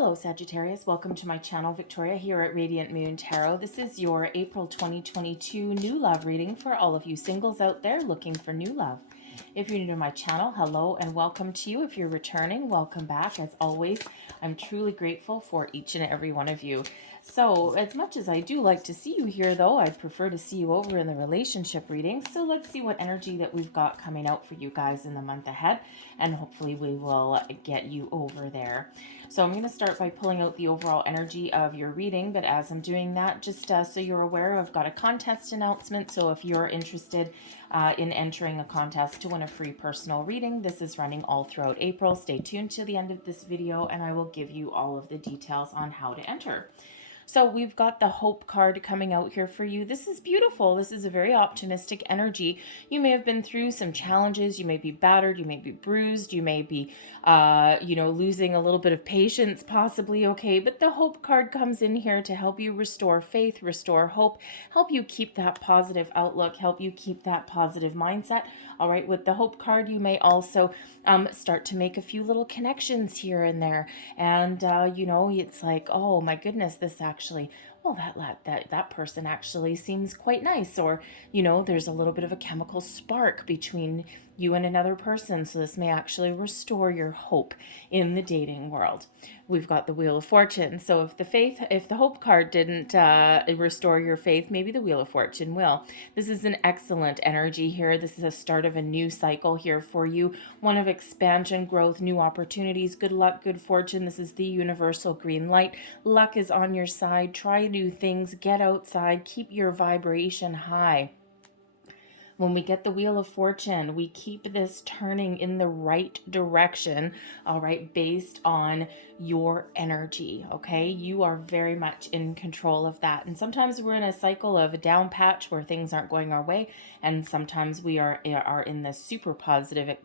Hello Sagittarius, welcome to my channel. Victoria here at Radiant Moon Tarot. This is your April 2022 new love reading for all of you singles out there looking for new love. If you're new to my channel, hello and welcome to you. If you're returning, welcome back. As always, I'm truly grateful for each and every one of you. So as much as I do like to see you here, though, I'd prefer to see you over in the relationship reading. So let's see what energy that we've got coming out for you guys in the month ahead, and hopefully we will get you over there. So I'm going to start by pulling out the overall energy of your reading, but as I'm doing that, just so you're aware, I've got a contest announcement. So if you're interested in entering a contest to win a free personal reading, this is running all throughout April. Stay tuned to the end of this video and I will give you all of the details on how to enter. So we've got the Hope card coming out here for you. This is beautiful. This is a very optimistic energy. You may have been through some challenges. You may be battered. You may be bruised. You may be, losing a little bit of patience possibly, okay? But the Hope card comes in here to help you restore faith, restore hope, help you keep that positive outlook, help you keep that positive mindset. All right, with the Hope card, you may also start to make a few little connections here and there. And, it's like, oh my goodness, this actually, well, that person actually seems quite nice. Or, there's a little bit of a chemical spark between you and another person. So this may actually restore your hope in the dating world. We've got the Wheel of Fortune. So if the Hope card didn't restore your faith, maybe the Wheel of Fortune will. This is an excellent energy here. This is a start of a new cycle here for you. One of expansion, growth, new opportunities, good luck, good fortune. This is the universal green light. Luck is on your side. Try new things. Get outside. Keep your vibration high. When we get the Wheel of Fortune, we keep this turning in the right direction, all right, based on your energy, okay? You are very much in control of that. And sometimes we're in a cycle of a down patch where things aren't going our way, and sometimes we are in this super positive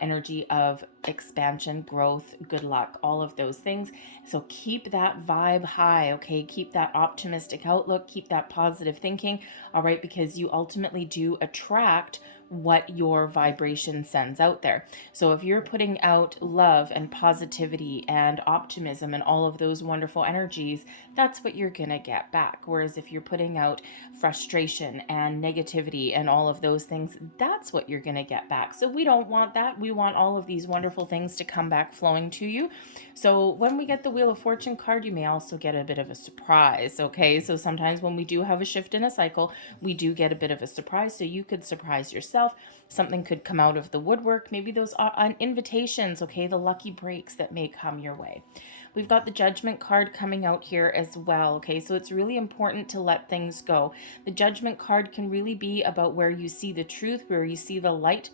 energy of expansion, growth, good luck, all of those things. So keep that vibe high, okay? Keep that optimistic outlook, keep that positive thinking, all right? Because you ultimately do attract what your vibration sends out there. So if you're putting out love and positivity and optimism and all of those wonderful energies, that's what you're gonna get back. Whereas if you're putting out frustration and negativity and all of those things, that's what you're gonna get back. So we don't want that. We want all of these wonderful things to come back flowing to you. So when we get the Wheel of Fortune card, you may also get a bit of a surprise, okay? So sometimes when we do have a shift in a cycle, we do get a bit of a surprise. So you could surprise yourself. Something could come out of the woodwork. Maybe those are invitations, okay? The lucky breaks that may come your way. We've got the Judgment card coming out here as well, okay? So it's really important to let things go. The Judgment card can really be about where you see the truth, where you see the light,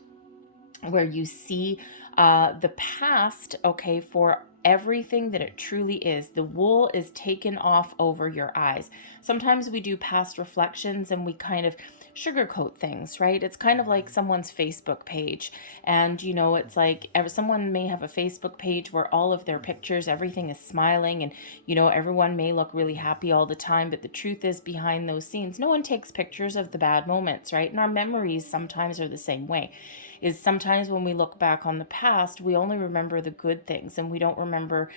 where you see the past, okay, for everything that it truly is. The wool is taken off over your eyes. Sometimes we do past reflections and we kind of sugarcoat things, right? It's kind of like someone's Facebook page. And, it's like someone may have a Facebook page where all of their pictures, everything is smiling and, everyone may look really happy all the time. But the truth is behind those scenes, no one takes pictures of the bad moments, right? And our memories sometimes are the same way. Is sometimes when we look back on the past, we only remember the good things and we don't remember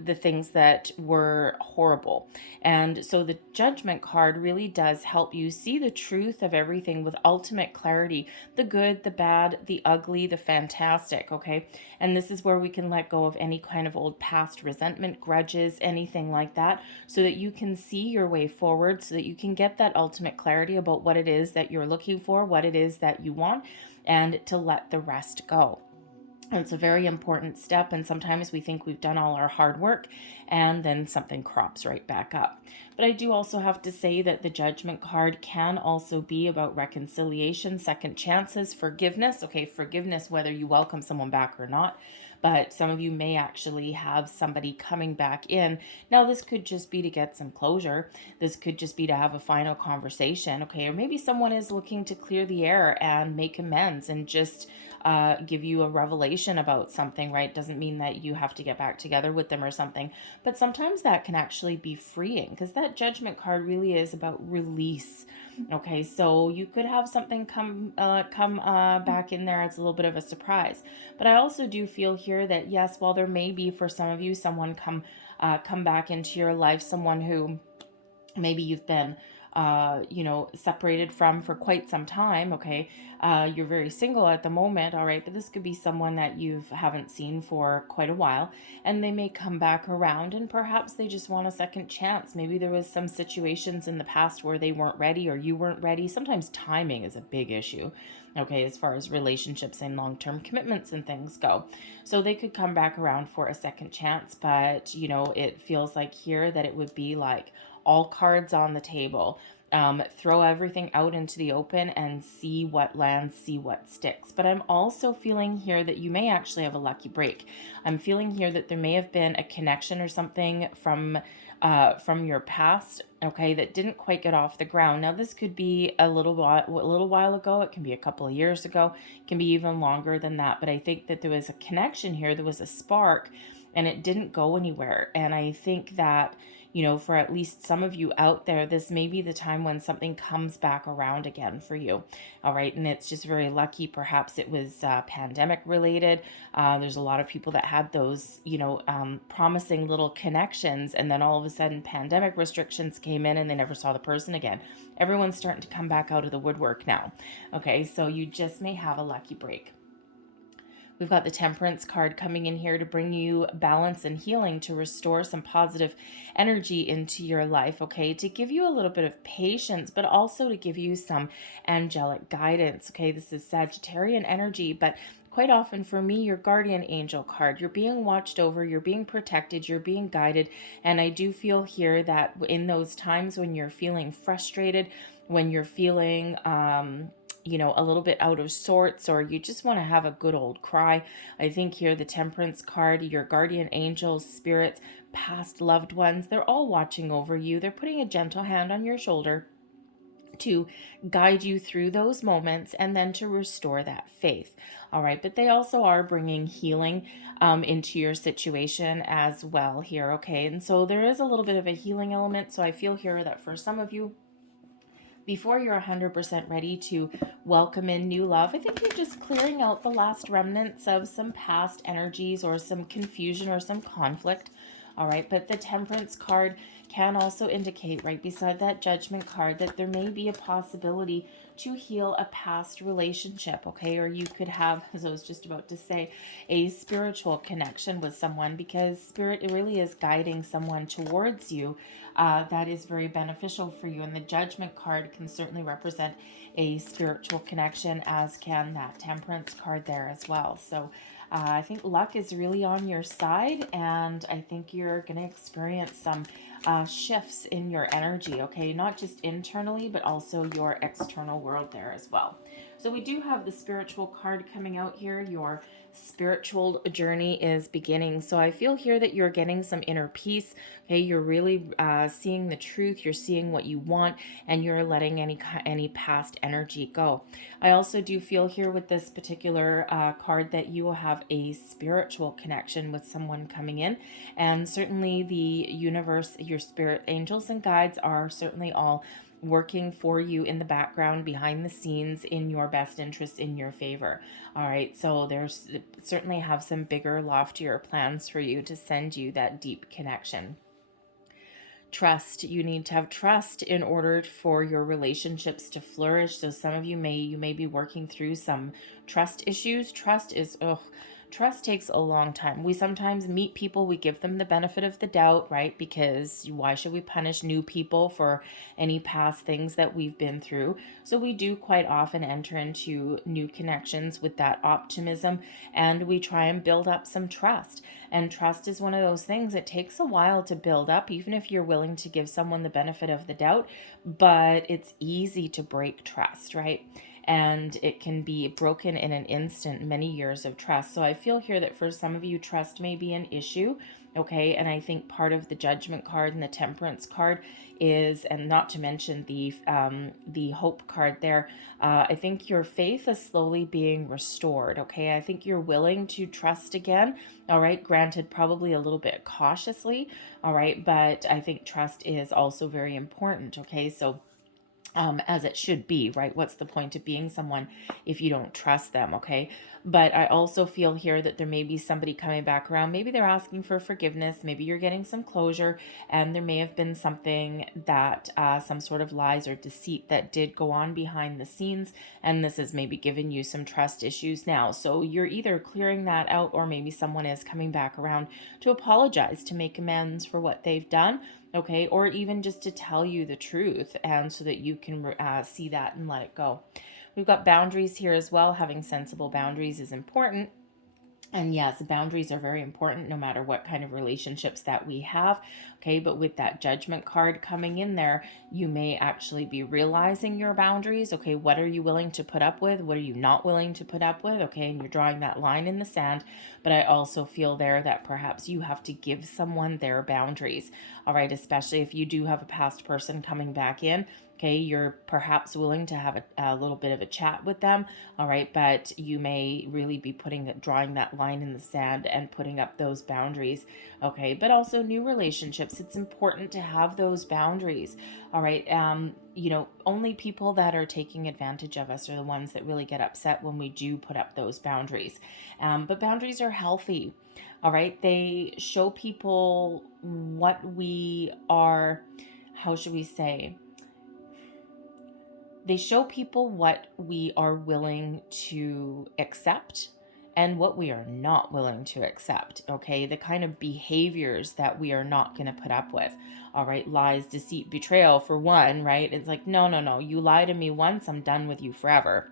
the things that were horrible. And so the Judgment card really does help you see the truth of everything with ultimate clarity, the good, the bad, the ugly, the fantastic, okay? And this is where we can let go of any kind of old past resentment, grudges, anything like that, so that you can see your way forward, so that you can get that ultimate clarity about what it is that you're looking for, what it is that you want, and to let the rest go. It's a very important step, and sometimes we think we've done all our hard work and then something crops right back up. But I do also have to say that the Judgment card can also be about reconciliation, second chances, forgiveness. Okay, forgiveness whether you welcome someone back or not. But some of you may actually have somebody coming back in. Now, this could just be to get some closure. This could just be to have a final conversation, okay? Or maybe someone is looking to clear the air and make amends and just give you a revelation about something, right? Doesn't mean that you have to get back together with them or something, but sometimes that can actually be freeing, because that Judgment card really is about release. Okay, so you could have something come back in there. It's a little bit of a surprise, but I also do feel here that yes, while there may be for some of you someone come back into your life, someone who maybe you've been separated from for quite some time. Okay, you're very single at the moment, all right, but this could be someone that you haven't seen for quite a while, and they may come back around, and perhaps they just want a second chance. Maybe there was some situations in the past where they weren't ready or you weren't ready. Sometimes timing is a big issue, okay, as far as relationships and long-term commitments and things go. So they could come back around for a second chance, but it feels like here that it would be like all cards on the table. Throw everything out into the open and see what lands, see what sticks. But I'm also feeling here that you may actually have a lucky break. I'm feeling here that there may have been a connection or something from your past, okay, that didn't quite get off the ground. Now, this could be a little while ago. It can be a couple of years ago. It can be even longer than that. But I think that there was a connection here. There was a spark, and it didn't go anywhere. And I think that for at least some of you out there, this may be the time when something comes back around again for you. All right. And it's just very lucky. Perhaps it was pandemic related. There's a lot of people that had those, promising little connections. And then all of a sudden pandemic restrictions came in and they never saw the person again. Everyone's starting to come back out of the woodwork now. Okay. So you just may have a lucky break. We've got the Temperance card coming in here to bring you balance and healing, to restore some positive energy into your life, okay? To give you a little bit of patience, but also to give you some angelic guidance, okay? This is Sagittarian energy, but quite often for me, your guardian angel card. You're being watched over, you're being protected, you're being guided, and I do feel here that in those times when you're feeling frustrated, when you're feeling a little bit out of sorts, or you just want to have a good old cry, I think here the Temperance card, your guardian angels, spirits, past loved ones, they're all watching over you. They're putting a gentle hand on your shoulder to guide you through those moments and then to restore that faith. All right, but they also are bringing healing into your situation as well here, okay? And so there is a little bit of a healing element. So I feel here that for some of you, before you're 100% ready to welcome in new love, I think you're just clearing out the last remnants of some past energies or some confusion or some conflict. All right, but the Temperance card can also indicate right beside that Judgment card that there may be a possibility to heal a past relationship, okay? Or you could have, as I was just about to say, a spiritual connection with someone, because spirit, it really is guiding someone towards you that is very beneficial for you. And the Judgment card can certainly represent a spiritual connection, as can that Temperance card there as well. So I think luck is really on your side, and I think you're going to experience some shifts in your energy, okay? Not just internally, but also your external world there as well. So we do have the Spiritual card coming out here. Your spiritual journey is beginning. So I feel here that you're getting some inner peace, okay? You're really seeing the truth. You're seeing what you want, and you're letting any past energy go. I also do feel here with this particular card that you will have a spiritual connection with someone coming in, and certainly the universe, your spirit angels and guides are certainly all working for you in the background, behind the scenes, in your best interest, in your favor. All right, so there's certainly have some bigger, loftier plans for you to send you that deep connection. Trust. You need to have trust in order for your relationships to flourish. So some of you may be working through some trust issues. Trust takes a long time. We sometimes meet people, we give them the benefit of the doubt, right? Because why should we punish new people for any past things that we've been through? So we do quite often enter into new connections with that optimism, and we try and build up some trust. And trust is one of those things, it takes a while to build up, even if you're willing to give someone the benefit of the doubt, but it's easy to break trust, right? and it can be broken in an instant, many years of trust. So I feel here that for some of you, trust may be an issue. Okay, and I think part of the Judgment card and the Temperance card is, and not to mention the Hope card there, I think your faith is slowly being restored. Okay, I think you're willing to trust again. All right, granted, probably a little bit cautiously. All right, but I think trust is also very important. Okay, so as it should be, right? What's the point of being someone if you don't trust them, okay? But I also feel here that there may be somebody coming back around. Maybe they're asking for forgiveness. Maybe you're getting some closure, and there may have been something that, some sort of lies or deceit that did go on behind the scenes, and this has maybe given you some trust issues now. So you're either clearing that out, or maybe someone is coming back around to apologize, to make amends for what they've done. Okay, or even just to tell you the truth, and so that you can see that and let it go. We've got boundaries here as well. Having sensible boundaries is important. And yes, boundaries are very important no matter what kind of relationships that we have. Okay, but with that Judgment card coming in there, you may actually be realizing your boundaries. Okay, what are you willing to put up with? What are you not willing to put up with? Okay, and you're drawing that line in the sand. But I also feel there that perhaps you have to give someone their boundaries. All right, especially if you do have a past person coming back in. Okay, you're perhaps willing to have a little bit of a chat with them, all right, but you may really be drawing that line in the sand and putting up those boundaries, okay, but also new relationships. It's important to have those boundaries, all right. Only people that are taking advantage of us are the ones that really get upset when we do put up those boundaries, but boundaries are healthy, all right. They show people what we are, how should we say, they show people what we are willing to accept and what we are not willing to accept, okay? The kind of behaviors that we are not going to put up with, all right? Lies, deceit, betrayal, for one, right? It's like, no, you lie to me once, I'm done with you forever,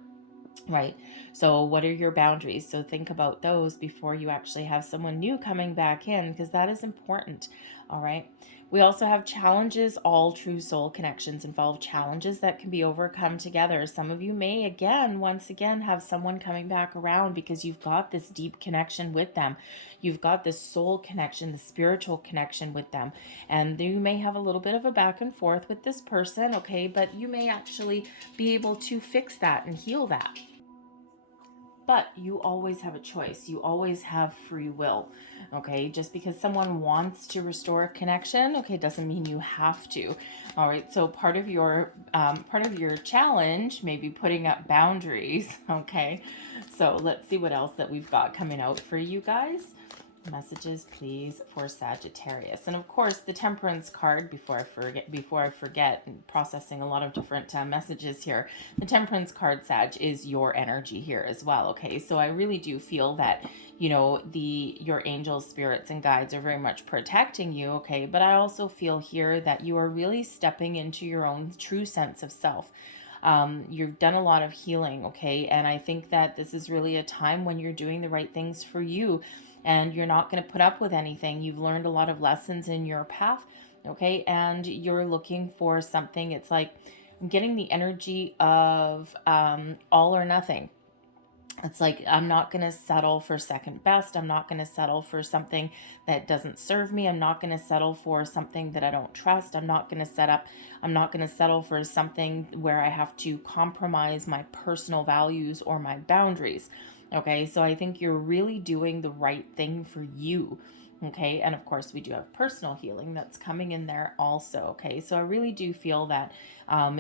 right? So what are your boundaries? So think about those before you actually have someone new coming back in, because that is important, all right? We also have challenges. All true soul connections involve challenges that can be overcome together. Some of you may, once again, have someone coming back around because you've got this deep connection with them. You've got this soul connection, the spiritual connection with them. And you may have a little bit of a back and forth with this person, okay? But you may actually be able to fix that and heal that. But you always have a choice. You always have free will, okay? Just because someone wants to restore a connection, okay, doesn't mean you have to. All right. So part of your challenge may be putting up boundaries, okay? So let's see what else that we've got coming out for you guys. Messages, please, for Sagittarius. And of course, the Temperance card, before I forget, processing a lot of different messages here. The Temperance card, Sag, is your energy here as well, okay? So I really do feel that, your angels, spirits, and guides are very much protecting you, okay? But I also feel here that you are really stepping into your own true sense of self. You've done a lot of healing, okay? And I think that this is really a time when you're doing the right things for you, and you're not going to put up with anything. You've learned a lot of lessons in your path, okay? And you're looking for something. It's like I'm getting the energy of all or nothing. It's like, I'm not going to settle for second best. I'm not going to settle for something that doesn't serve me. I'm not going to settle for something that I don't trust. I'm not going to settle for something where I have to compromise my personal values or my boundaries. Okay, so I think you're really doing the right thing for you. Okay, and of course we do have personal healing that's coming in there also. Okay, so I really do feel that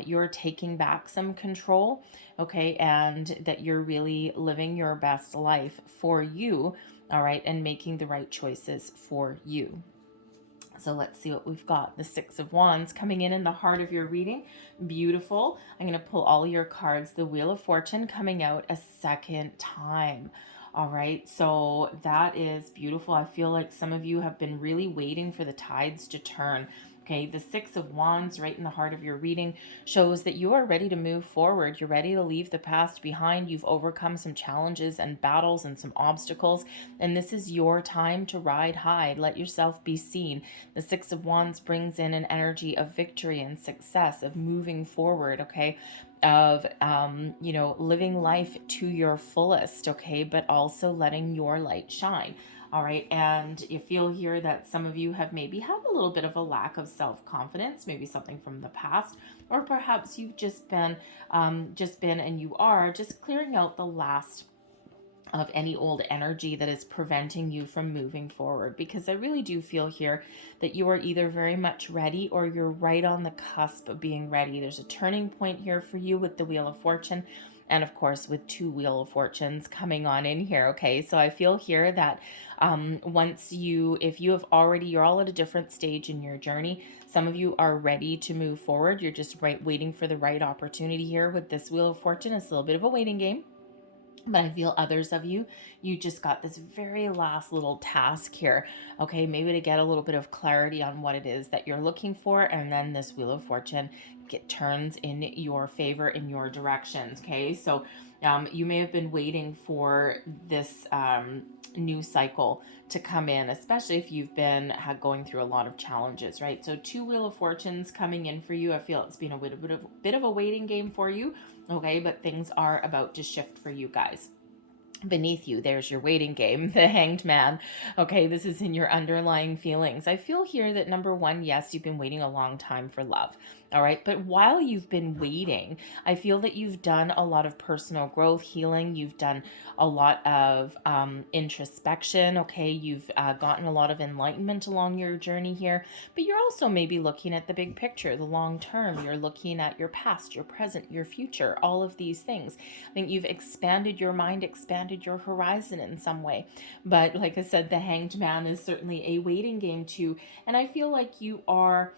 you're taking back some control, okay, and that you're really living your best life for you, all right, and making the right choices for you. So let's see what we've got. The Six of Wands coming in the heart of your reading. Beautiful. I'm going to pull all your cards. The Wheel of Fortune coming out a second time. All right, so that is beautiful. I feel like some of you have been really waiting for the tides to turn. Okay, the Six of Wands right in the heart of your reading shows that you are ready to move forward. You're ready to leave the past behind. You've overcome some challenges and battles and some obstacles, and this is your time to ride high. Let yourself be seen. The Six of Wands brings in an energy of victory and success, of moving forward, okay? Of living life to your fullest, okay, but also letting your light shine. All right, and you feel here that some of you have maybe had a little bit of a lack of self-confidence, maybe something from the past, or perhaps you've just been and you are just clearing out the last of any old energy that is preventing you from moving forward, because I really do feel here that you are either very much ready or you're right on the cusp of being ready. There's a turning point here for you with the Wheel of Fortune, and of course with two Wheel of Fortunes coming on in here. Okay, so I feel here that you're all at a different stage in your journey. Some of you are ready to move forward. You're just waiting for the right opportunity here with this Wheel of Fortune. It's a little bit of a waiting game. But I feel others of you just got this very last little task here, okay? Maybe to get a little bit of clarity on what it is that you're looking for, and then this Wheel of Fortune turns in your favor, in your directions, okay? So you may have been waiting for this new cycle to come in, especially if you've been going through a lot of challenges, right? So two Wheel of Fortunes coming in for you. I feel it's been a bit of a waiting game for you, okay? But things are about to shift for you guys. Beneath you, there's your waiting game, the Hanged Man. Okay, this is in your underlying feelings. I feel here that number one, yes, you've been waiting a long time for love. All right, but while you've been waiting, I feel that you've done a lot of personal growth, healing. You've done a lot of introspection. Okay, you've gotten a lot of enlightenment along your journey here, but you're also maybe looking at the big picture, the long term. You're looking at your past, your present, your future, all of these things. I think you've expanded your mind, expanded your horizon in some way. But like I said, the Hanged Man is certainly a waiting game too. And I feel like you are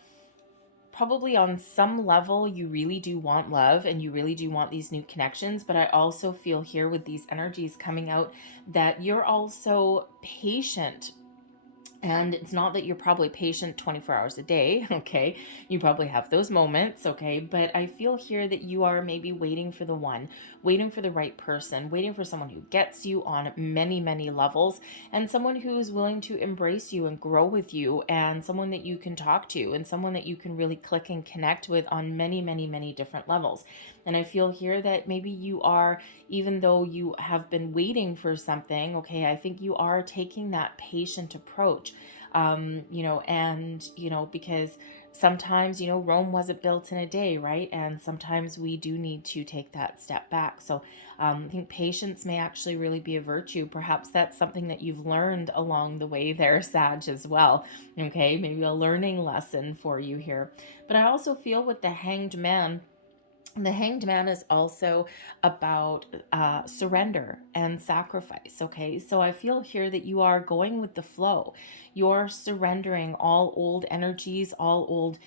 probably on some level, you really do want love and you really do want these new connections. But I also feel here with these energies coming out that you're also patient. And it's not that you're probably patient 24 hours a day, okay? You probably have those moments, okay? But I feel here that you are maybe waiting for the one, waiting for the right person, waiting for someone who gets you on many, many levels, and someone who is willing to embrace you and grow with you, and someone that you can talk to, and someone that you can really click and connect with on many, many, many different levels. And I feel here that maybe you are, even though you have been waiting for something, okay, I think you are taking that patient approach, because sometimes, Rome wasn't built in a day, right? And sometimes we do need to take that step back. So I think patience may actually really be a virtue. Perhaps that's something that you've learned along the way there, Sag, as well. Okay, maybe a learning lesson for you here. But I also feel with the Hanged Man, the Hanged Man is also about surrender and sacrifice, okay? So I feel here that you are going with the flow. You're surrendering all old energies, all old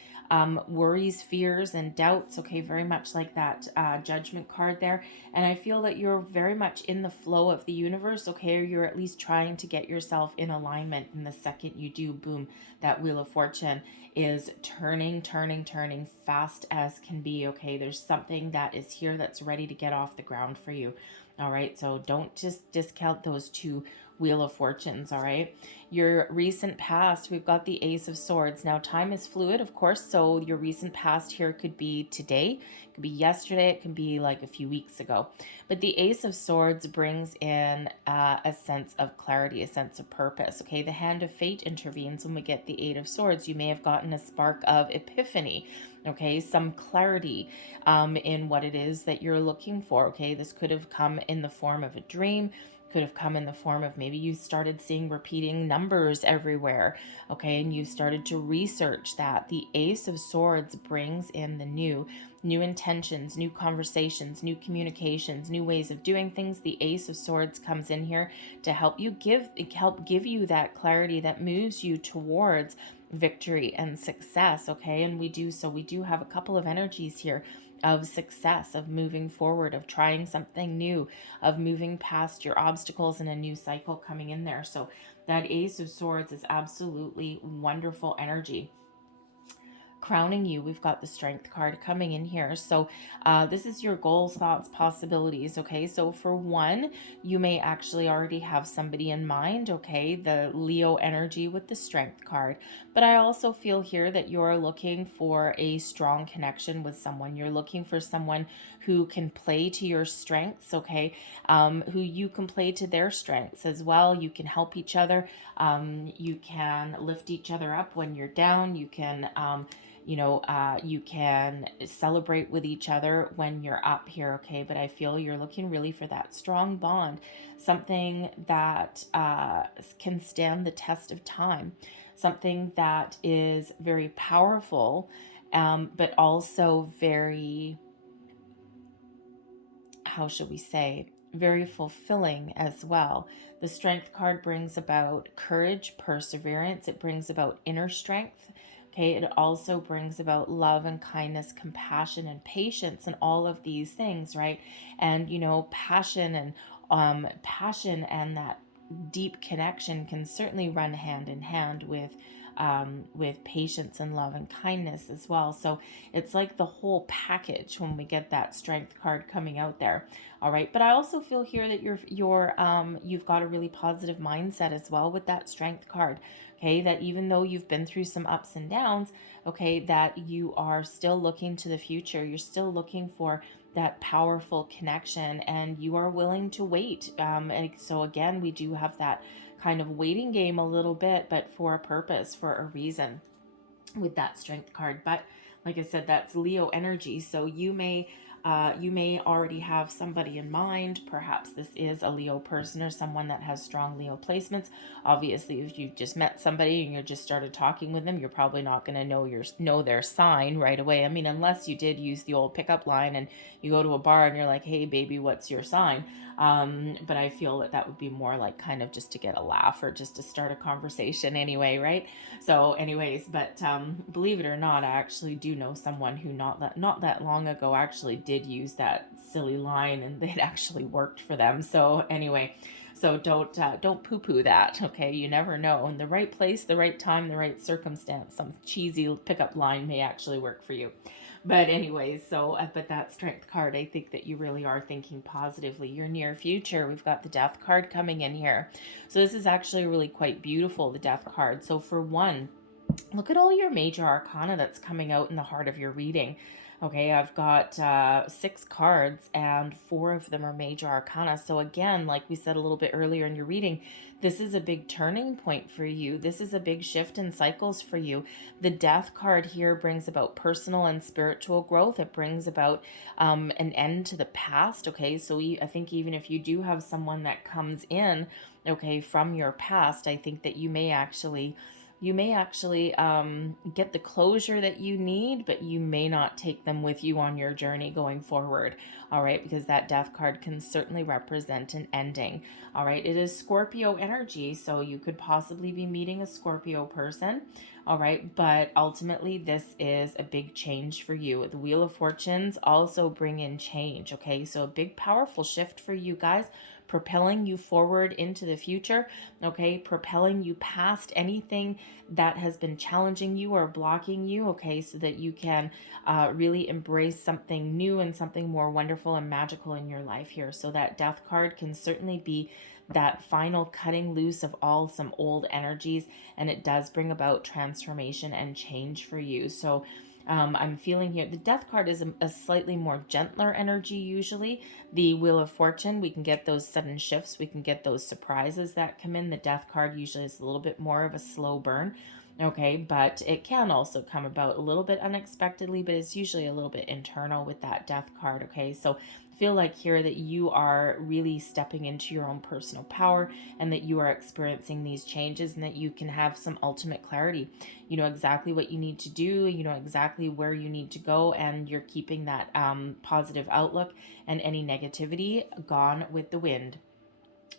worries, fears, and doubts, okay? Very much like that Judgment card there. And I feel that you're very much in the flow of the universe, okay? Or you're at least trying to get yourself in alignment. And the second you do, boom, that Wheel of Fortune is turning fast as can be, okay? There's something that is here that's ready to get off the ground for you. All right, so don't just discount those two Wheel of Fortunes, all right? Your recent past, we've got the Ace of Swords. Now, time is fluid, of course, so your recent past here could be today, it could be yesterday, it can be like a few weeks ago. But the Ace of Swords brings in a sense of clarity, a sense of purpose, okay? The Hand of Fate intervenes when we get the Eight of Swords. You may have gotten a spark of epiphany, okay? Some clarity in what it is that you're looking for, okay? This could have come in the form of a dream, could have come in the form of maybe you started seeing repeating numbers everywhere, okay, and you started to research that. The Ace of Swords brings in the new intentions, new conversations, new communications, new ways of doing things. The Ace of Swords comes in here to help give you that clarity that moves you towards victory and success, okay? And we do have a couple of energies here of success, of moving forward, of trying something new, of moving past your obstacles, and a new cycle coming in there. So that Ace of Swords is absolutely wonderful energy. crowning you. We've got the Strength card coming in here. So this is your goals, thoughts, possibilities. Okay, so for one, you may actually already have somebody in mind. Okay, the Leo energy with the Strength card. But I also feel here that you're looking for a strong connection with someone. You're looking for someone who can play to your strengths. Okay, who you can play to their strengths as well. You can help each other. You can lift each other up when you're down. You can you can celebrate with each other when you're up here, okay? But I feel you're looking really for that strong bond, something that can stand the test of time, something that is very powerful, but also very, how should we say, very fulfilling as well. The Strength card brings about courage, perseverance. It brings about inner strength. Okay, it also brings about love and kindness, compassion and patience, and all of these things, right? And passion and that deep connection can certainly run hand in hand with patience and love and kindness as well. So it's like the whole package when we get that Strength card coming out there. All right, but I also feel here that you've got a really positive mindset as well with that Strength card. Okay, that even though you've been through some ups and downs, okay, that you are still looking to the future. You're still looking for that powerful connection, and you are willing to wait. And so again, we do have that kind of waiting game a little bit, but for a purpose, for a reason with that Strength card. But like I said, that's Leo energy. So you may already have somebody in mind. Perhaps this is a Leo person or someone that has strong Leo placements. Obviously, if you just met somebody and you just started talking with them, you're probably not going to know their sign right away. I mean, unless you did use the old pickup line and you go to a bar and you're like, "Hey, baby, what's your sign?" But I feel that would be more like kind of just to get a laugh or just to start a conversation anyway, right? So anyways, but believe it or not, I actually do know someone who not that long ago actually did use that silly line, and it actually worked for them. So anyway, so don't poo-poo that, okay? You never know. In the right place, the right time, the right circumstance, some cheesy pickup line may actually work for you. But anyways, but that Strength card, I think that you really are thinking positively. Your near future, we've got the Death card coming in here. So this is actually really quite beautiful, the Death card. So for one, look at all your major arcana that's coming out in the heart of your reading. Okay, I've got 6 cards and 4 of them are major arcana. So again, like we said a little bit earlier in your reading, this is a big turning point for you. This is a big shift in cycles for you. The Death card here brings about personal and spiritual growth. It brings about an end to the past. Okay, so I think even if you do have someone that comes in, okay, from your past, I think that you may actually get the closure that you need, but you may not take them with you on your journey going forward. All right, because that Death card can certainly represent an ending. All right, it is Scorpio energy, so you could possibly be meeting a Scorpio person. All right, but ultimately this is a big change for you. The Wheel of Fortunes also bring in change. Okay, so a big powerful shift for you guys, propelling you forward into the future, okay, propelling you past anything that has been challenging you or blocking you, okay, so that you can really embrace something new and something more wonderful and magical in your life here. So that Death card can certainly be that final cutting loose of some old energies, and it does bring about transformation and change for you. So I'm feeling here the Death card is a slightly more gentler energy usually. The Wheel of Fortune, we can get those sudden shifts, we can get those surprises that come in. The Death card usually is a little bit more of a slow burn. Okay, but it can also come about a little bit unexpectedly, but it's usually a little bit internal with that Death card. Okay, so feel like here that you are really stepping into your own personal power and that you are experiencing these changes and that you can have some ultimate clarity. You know exactly what you need to do, you know exactly where you need to go, and you're keeping that positive outlook and any negativity gone with the wind.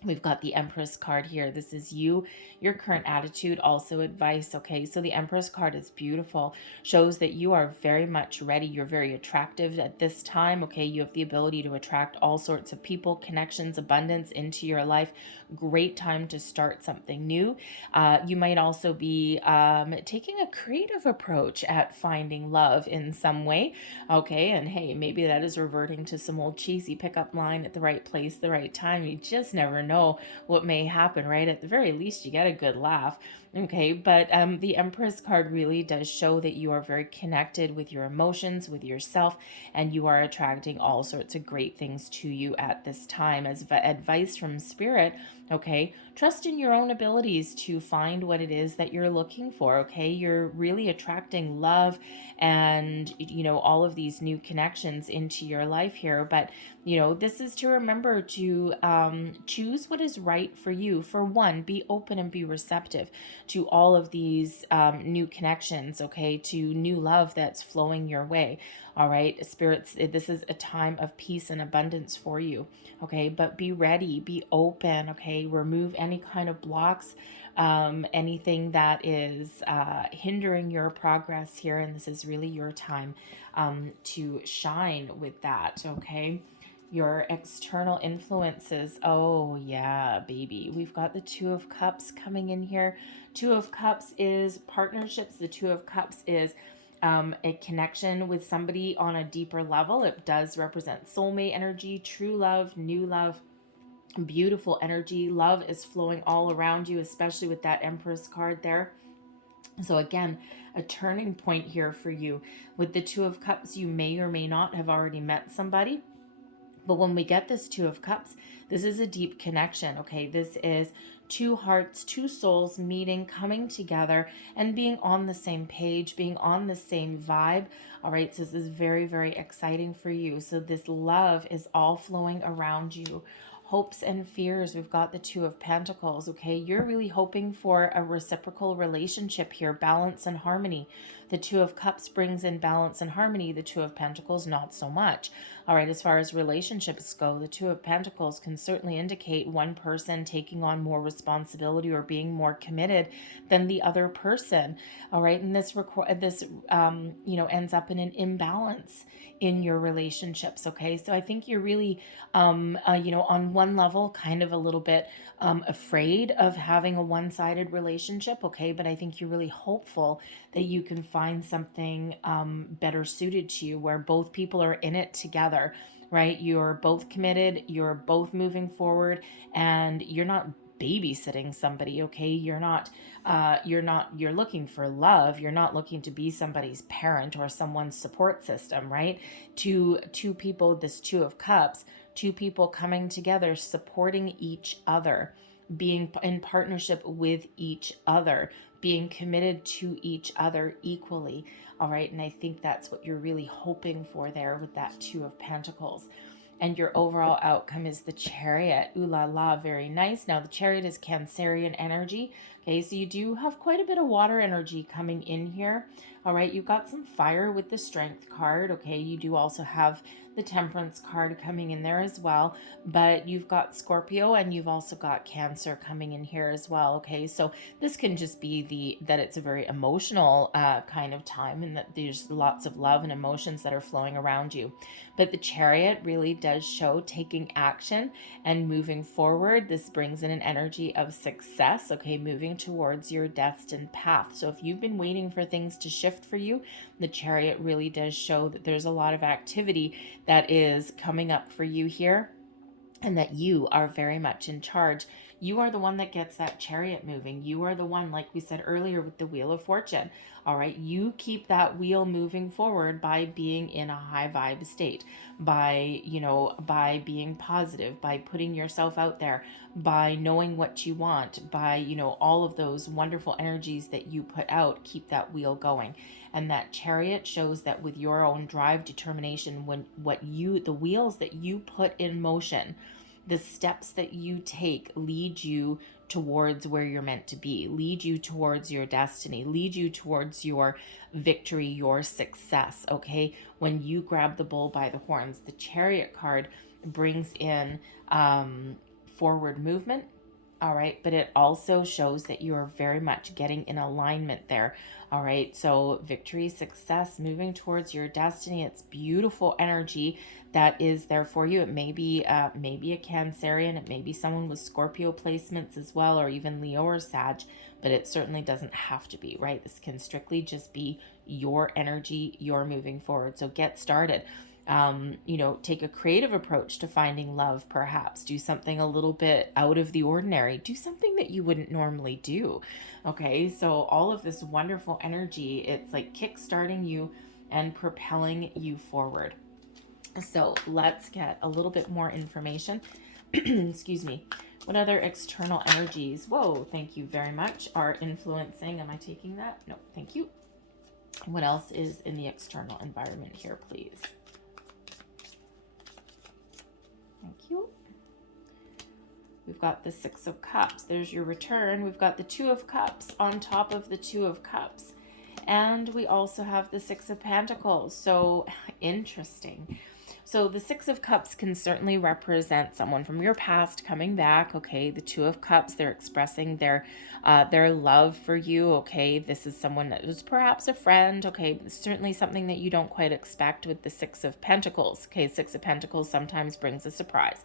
We've got the Empress card here. This is you, your current attitude, also advice, okay? So the Empress card is beautiful, shows that you are very much ready. You're very attractive at this time, okay? You have the ability to attract all sorts of people, connections, abundance into your life. Great time to start something new. You might also be taking a creative approach at finding love in some way, okay? And hey, maybe that is reverting to some old cheesy pickup line, at the right place, the right time. You just never know what may happen, right? At the very least, you get a good laugh, okay? But the Empress card really does show that you are very connected with your emotions, with yourself, and you are attracting all sorts of great things to you at this time. As advice from Spirit, okay, trust in your own abilities to find what it is that you're looking for, okay? You're really attracting love and, all of these new connections into your life here. But, this is to remember to choose what is right for you. For one, be open and be receptive to all of these new connections, okay? To new love that's flowing your way. All right, spirits, this is a time of peace and abundance for you, okay? But be ready, be open, okay? Remove any kind of blocks, anything that is hindering your progress here. And this is really your time to shine with that, okay? Your external influences. Oh, yeah, baby. We've got the Two of Cups coming in here. Two of Cups is partnerships. The Two of Cups is a connection with somebody on a deeper level. It does represent soulmate energy, true love, new love, beautiful energy. Love is flowing all around you, especially with that Empress card there. So again, a turning point here for you. With the Two of Cups, you may or may not have already met somebody. But when we get this Two of Cups, this is a deep connection, okay? This is two hearts, two souls meeting, coming together, and being on the same page, being on the same vibe, all right? So this is very, very exciting for you. So this love is all flowing around you. Hopes and fears, we've got the Two of Pentacles, okay? You're really hoping for a reciprocal relationship here, balance and harmony. The Two of Cups brings in balance and harmony. The Two of Pentacles, not so much. All right, as far as relationships go, the Two of Pentacles can certainly indicate one person taking on more responsibility or being more committed than the other person. All right, and this ends up in an imbalance in your relationships, okay? So I think you're really, on one level, kind of a little bit afraid of having a one-sided relationship, okay? But I think you're really hopeful that you can find something better suited to you, where both people are in it together, right? You're both committed, you're both moving forward, and you're not babysitting somebody, okay? You're looking for love. You're not looking to be somebody's parent or someone's support system, right? Two people, this Two of Cups, two people coming together, supporting each other, being in partnership with each other, being committed to each other equally. All right, and I think that's what you're really hoping for there with that Two of Pentacles. And your overall outcome is the Chariot. Ooh la la, very nice. Now the Chariot is Cancerian energy. Okay, so you do have quite a bit of water energy coming in here. All right, you've got some fire with the Strength card. Okay, you do also have the Temperance card coming in there as well, but you've got Scorpio and you've also got Cancer coming in here as well. Okay, so this can just be that it's a very emotional kind of time, and that there's lots of love and emotions that are flowing around you. But the Chariot really does show taking action and moving forward. This brings in an energy of success, okay, moving towards your destined path. So if you've been waiting for things to shift for you, the Chariot really does show that there's a lot of activity that is coming up for you here, and that you are very much in charge. You are the one that gets that Chariot moving. You are the one, like we said earlier with the Wheel of Fortune. All right, you keep that wheel moving forward by being in a high vibe state, by being positive, by putting yourself out there, by knowing what you want, by all of those wonderful energies that you put out. Keep that wheel going. And that Chariot shows that with your own drive, determination, the wheels that you put in motion, the steps that you take lead you towards where you're meant to be, lead you towards your destiny, lead you towards your victory, your success, okay? When you grab the bull by the horns, the Chariot card brings in forward movement. All right, but it also shows that you are very much getting in alignment there. All right, so victory, success, moving towards your destiny. It's beautiful energy that is there for you. It may be maybe a Cancerian, it may be someone with Scorpio placements as well, or even Leo or Sag, but it certainly doesn't have to be, right? This can strictly just be your energy, you're moving forward. So get started. Take a creative approach to finding love, perhaps. Do something a little bit out of the ordinary. Do something that you wouldn't normally do. Okay, so all of this wonderful energy, it's like kickstarting you and propelling you forward. So let's get a little bit more information. Excuse me. What other external energies, whoa, thank you very much, are influencing? Am I taking that? No, thank you. What else is in the external environment here, please? Thank you. We've got the Six of Cups. There's your return. We've got the Two of Cups on top of the Two of Cups. And we also have the Six of Pentacles. So interesting. So the Six of Cups can certainly represent someone from your past coming back, okay? The Two of Cups, they're expressing their love for you, okay? This is someone that was perhaps a friend, okay? Certainly something that you don't quite expect with the Six of Pentacles, okay? Six of Pentacles sometimes brings a surprise.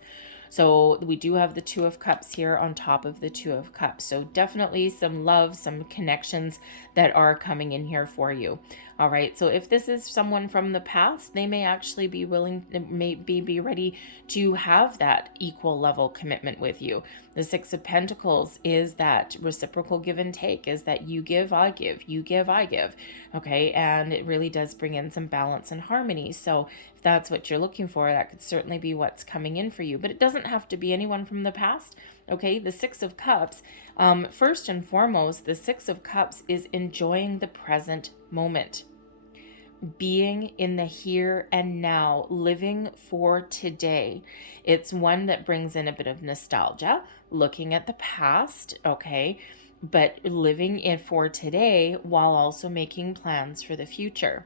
So we do have the Two of Cups here on top of the Two of Cups. So definitely some love, some connections that are coming in here for you. All right. So if this is someone from the past, they may actually be willing, maybe be ready to have that equal level commitment with you. The Six of Pentacles is that reciprocal give and take, is that you give, I give, you give, I give. Okay. And it really does bring in some balance and harmony. So if that's what you're looking for, that could certainly be what's coming in for you, but it doesn't have to be anyone from the past. Okay. The Six of Cups, first and foremost, the Six of Cups is enjoying the present moment, being in the here and now, living for today. It's one that brings in a bit of nostalgia, looking at the past, okay, but living in for today while also making plans for the future.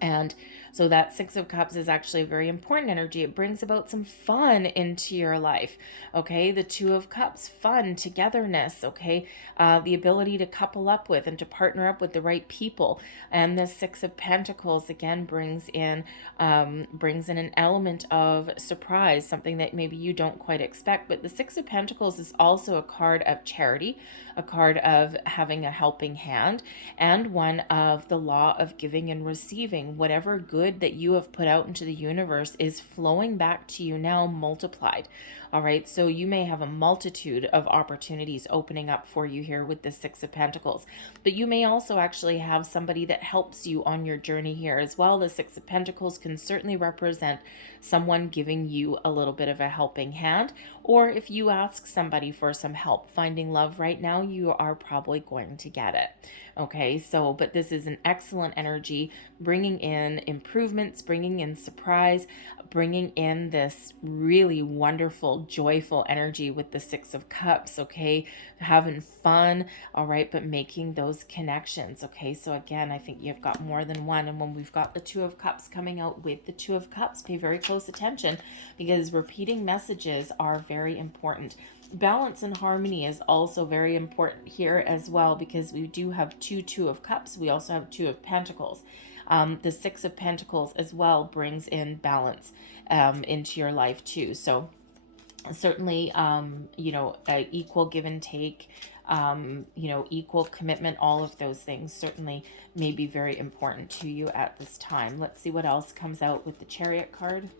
And so that Six of Cups is actually a very important energy. It brings about some fun into your life, okay? The Two of Cups, fun, togetherness, okay? The ability to couple up with and to partner up with the right people. And the Six of Pentacles, again, brings in an element of surprise, something that maybe you don't quite expect. But the Six of Pentacles is also a card of charity, a card of having a helping hand, and one of the law of giving and receiving. Whatever good that you have put out into the universe is flowing back to you now multiplied. All right, so you may have a multitude of opportunities opening up for you here with the Six of Pentacles, but you may also actually have somebody that helps you on your journey here as well. The Six of Pentacles can certainly represent someone giving you a little bit of a helping hand, or if you ask somebody for some help finding love right now, you are probably going to get it. Okay, so, but this is an excellent energy, bringing in improvements, bringing in surprise, bringing in this really wonderful, joyful energy with the Six of Cups, okay? Having fun, all right, but making those connections, okay? So again, I think you've got more than one. And when we've got the Two of Cups coming out with the Two of Cups, pay very close attention because repeating messages are very important. Balance and harmony is also very important here as well, because we do have Two of Cups. We also have Two of Pentacles. The Six of Pentacles as well brings in balance into your life too. So certainly, equal give and take, equal commitment, all of those things certainly may be very important to you at this time. Let's see what else comes out with the Chariot card.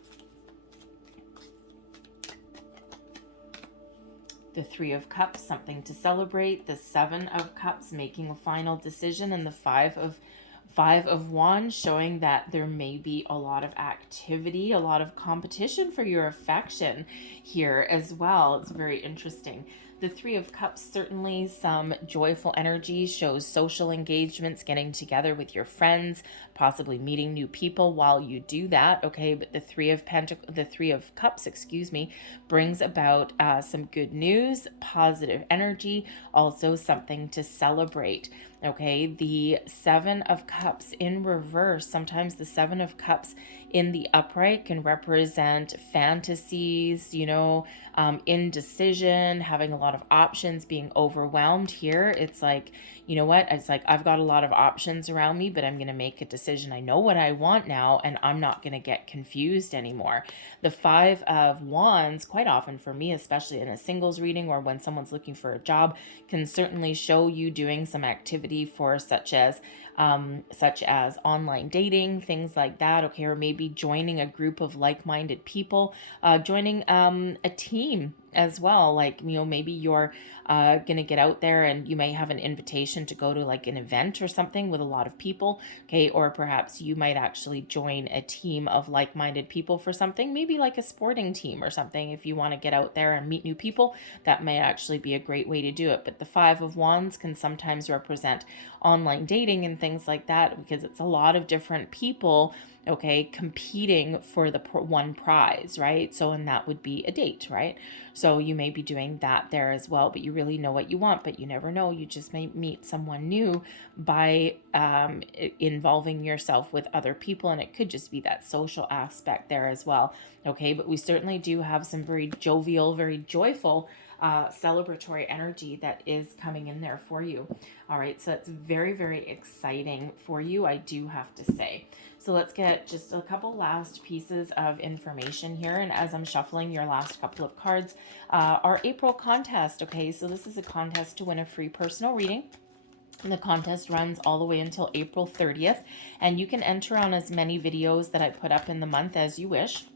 The Three of Cups, something to celebrate. The Seven of Cups, making a final decision. And the Five of Wands, showing that there may be a lot of activity, a lot of competition for your affection here as well. It's very interesting. The Three of Cups, certainly some joyful energy, shows social engagements, getting together with your friends, possibly meeting new people while you do that, okay? But the Three of Cups, brings about some good news, positive energy, also something to celebrate. Okay, the Seven of Cups in reverse. Sometimes the Seven of Cups in the upright can represent fantasies, indecision, having a lot of options, being overwhelmed. Here, it's like, you know what? It's like, I've got a lot of options around me, but I'm going to make a decision. I know what I want now, and I'm not going to get confused anymore. The Five of Wands, quite often for me, especially in a singles reading or when someone's looking for a job, can certainly show you doing some activity for such as online dating, things like that. Okay, or maybe joining a group of like-minded people, joining a team as well. Like, maybe you're gonna get out there and you may have an invitation to go to like an event or something with a lot of people. Okay, or perhaps you might actually join a team of like-minded people for something, maybe like a sporting team or something. If you want to get out there and meet new people, that may actually be a great way to do it. But the Five of Wands can sometimes represent online dating and things like that, because it's a lot of different people, okay, competing for the one prize, right? So, and that would be a date, right? So you may be doing that there as well, but you really know what you want, but you never know. You just may meet someone new by involving yourself with other people, and it could just be that social aspect there as well. Okay, but we certainly do have some very jovial, very joyful celebratory energy that is coming in there for you. All right, so it's very, very exciting for you, I do have to say. So let's get just a couple last pieces of information here. And as I'm shuffling your last couple of cards, our April contest. Okay, so this is a contest to win a free personal reading. And the contest runs all the way until April 30th. And you can enter on as many videos that I put up in the month as you wish.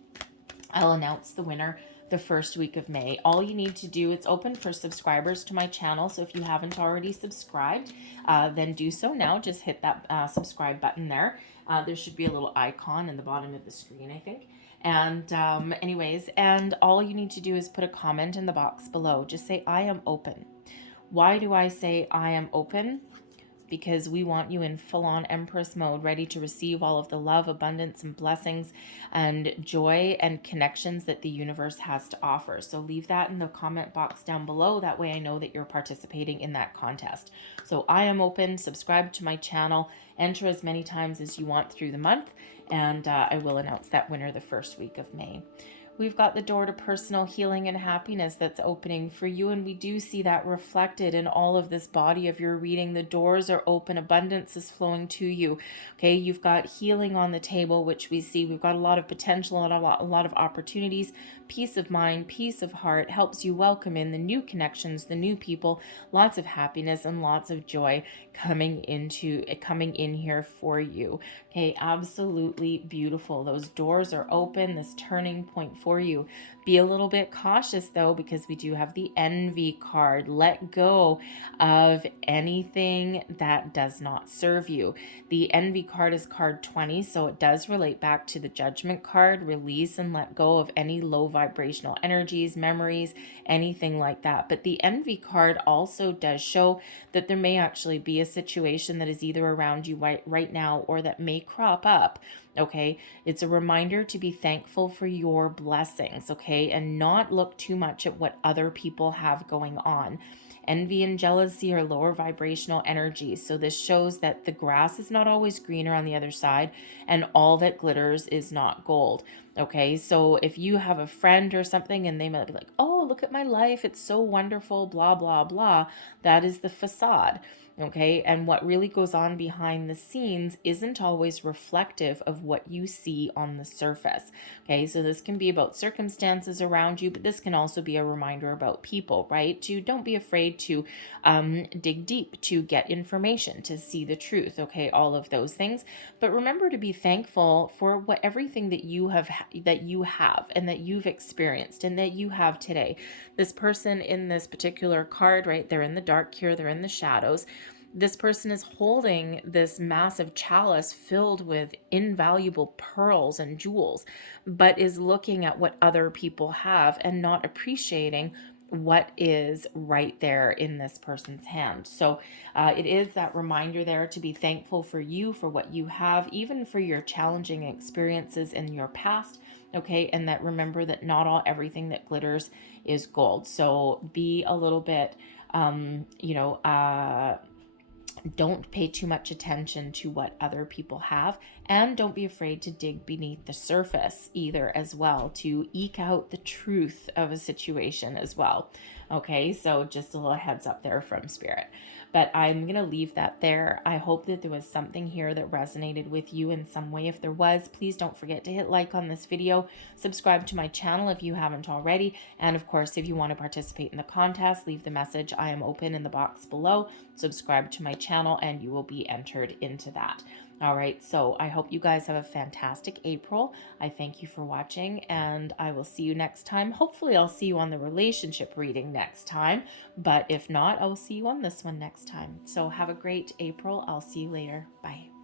I'll announce the winner the first week of May. All you need to do, it's open for subscribers to my channel. So if you haven't already subscribed, then do so now. Just hit that subscribe button there. There should be a little icon in the bottom of the screen, I think. And anyways, and all you need to do is put a comment in the box below. Just say, I am open. Why do I say I am open? Because we want you in full-on Empress mode, ready to receive all of the love, abundance, and blessings and joy and connections that the universe has to offer. So leave that in the comment box down below. That way I know that you're participating in that contest. So I am open. Subscribe to my channel. Enter as many times as you want through the month, and I will announce that winner the first week of May. We've got the door to personal healing and happiness that's opening for you, and we do see that reflected in all of this body of your reading. The doors are open, abundance is flowing to you. Okay, you've got healing on the table, which we see. We've got a lot of potential, a lot of opportunities, peace of mind, peace of heart, helps you welcome in the new connections, the new people, lots of happiness and lots of joy coming in here for you. Okay, absolutely beautiful. Those doors are open, this turning point for you. Be a little bit cautious though, because we do have the envy card. Let go of anything that does not serve you. The envy card is card 20, so it does relate back to the judgment card. Release and let go of any low vibrational energies, memories, anything like that. But the envy card also does show that there may actually be a situation that is either around you right now or that may crop up. Okay, it's a reminder to be thankful for your blessings, okay, and not look too much at what other people have going on. Envy and jealousy are lower vibrational energies, so this shows that the grass is not always greener on the other side, and all that glitters is not gold. Okay, so if you have a friend or something and they might be like, oh, look at my life, it's so wonderful, blah, blah, blah, that is the facade. Okay, and what really goes on behind the scenes isn't always reflective of what you see on the surface. Okay, so this can be about circumstances around you, but this can also be a reminder about people, right? Don't be afraid to dig deep, to get information, to see the truth, okay, all of those things. But remember to be thankful for everything that you have and that you've experienced and that you have today. This person in this particular card, right, they're in the dark here, they're in the shadows. This person is holding this massive chalice filled with invaluable pearls and jewels, but is looking at what other people have and not appreciating what is right there in this person's hand. So it is that reminder there to be thankful for you, for what you have, even for your challenging experiences in your past. Okay, and that remember that not everything that glitters is gold. So be a little bit, Don't pay too much attention to what other people have, and don't be afraid to dig beneath the surface either as well, to eke out the truth of a situation as well. Okay, so just a little heads up there from Spirit. But I'm going to leave that there. I hope that there was something here that resonated with you in some way. If there was, please don't forget to hit like on this video, subscribe to my channel if you haven't already, and of course, if you want to participate in the contest, leave the message "I am open" in the box below, subscribe to my channel, and you will be entered into that. All right, so I hope you guys have a fantastic April. I thank you for watching, and I will see you next time. Hopefully, I'll see you on the relationship reading next time, but if not, I'll see you on this one next time. So have a great April. I'll see you later. Bye.